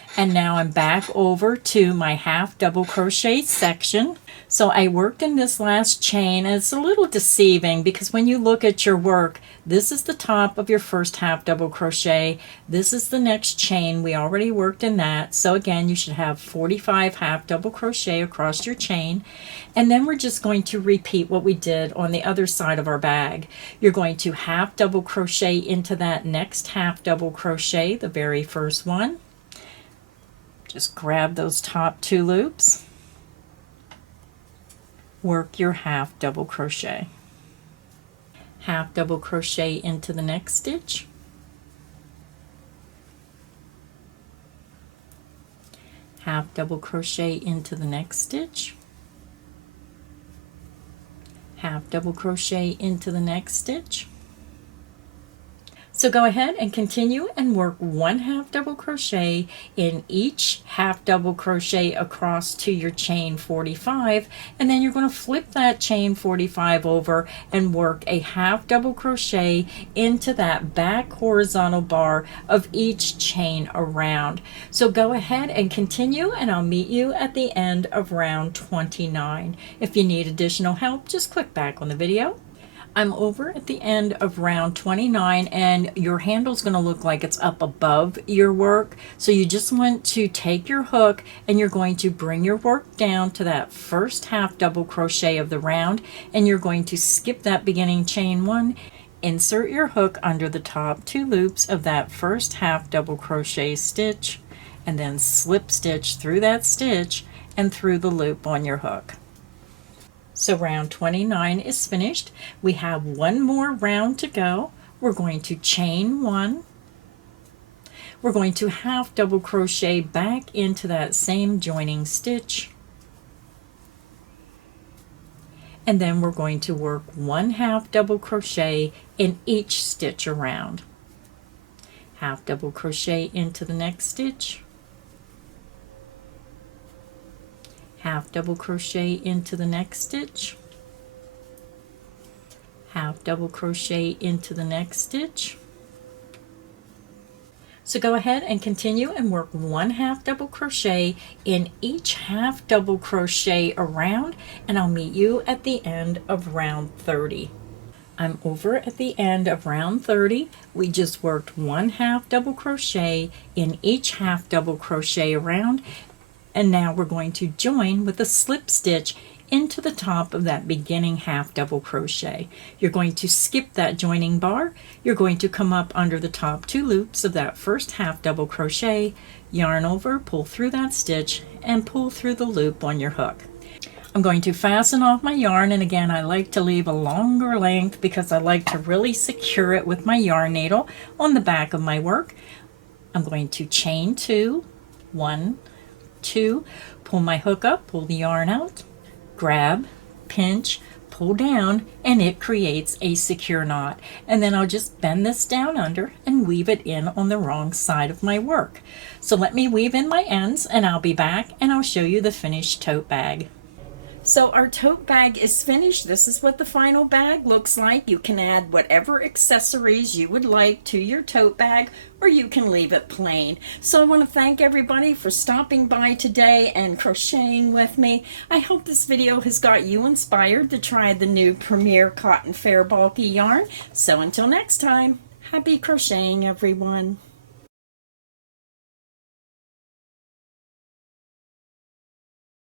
And now I'm back over to my half double crochet section. So I worked in this last chain, and it's a little deceiving because when you look at your work, this is the top of your first half double crochet. This is the next chain. We already worked in that. So again, you should have 45 half double crochet across your chain. And then we're just going to repeat what we did on the other side of our bag. You're going to half double crochet into that next half double crochet, the very first one. Just grab those top 2 loops. Work your half double crochet. Half double crochet into the next stitch. Half double crochet into the next stitch. Half double crochet into the next stitch. So go ahead and continue and work 1 half double crochet in each half double crochet across to your chain 45, and then you're going to flip that chain 45 over and work a half double crochet into that back horizontal bar of each chain around. So go ahead and continue, and I'll meet you at the end of round 29. If you need additional help, just click back on the video. I'm over at the end of round 29, and your handle's going to look like it's up above your work. So you just want to take your hook and you're going to bring your work down to that first half double crochet of the round, and you're going to skip that beginning chain 1, insert your hook under the top 2 loops of that first half double crochet stitch, and then slip stitch through that stitch and through the loop on your hook. So round 29 is finished. We have 1 more round to go. We're going to chain 1. We're going to half double crochet back into that same joining stitch. And then we're going to work 1 half double crochet in each stitch around. Half double crochet into the next stitch. Half double crochet into the next stitch, half double crochet into the next stitch. So go ahead and continue and work 1 half double crochet in each half double crochet around, and I'll meet you at the end of round 30. I'm over at the end of round 30. We just worked 1 half double crochet in each half double crochet around. And now we're going to join with a slip stitch into the top of that beginning half double crochet. You're going to skip that joining bar. You're going to come up under the top 2 loops of that first half double crochet, yarn over, pull through that stitch, and pull through the loop on your hook. I'm going to fasten off my yarn, and again, I like to leave a longer length because I like to really secure it with my yarn needle on the back of my work. I'm going to chain 2, 1, 2, pull my hook up, pull the yarn out, grab, pinch, pull down, and it creates a secure knot. And then I'll just bend this down under and weave it in on the wrong side of my work. So let me weave in my ends, and I'll be back and I'll show you the finished tote bag. So our tote bag is finished. This is what the final bag looks like. You can add whatever accessories you would like to your tote bag, or you can leave it plain. So I want to thank everybody for stopping by today and crocheting with me. I hope this video has got you inspired to try the new Premier Cotton Fair Bulky yarn. So until next time, happy crocheting, everyone.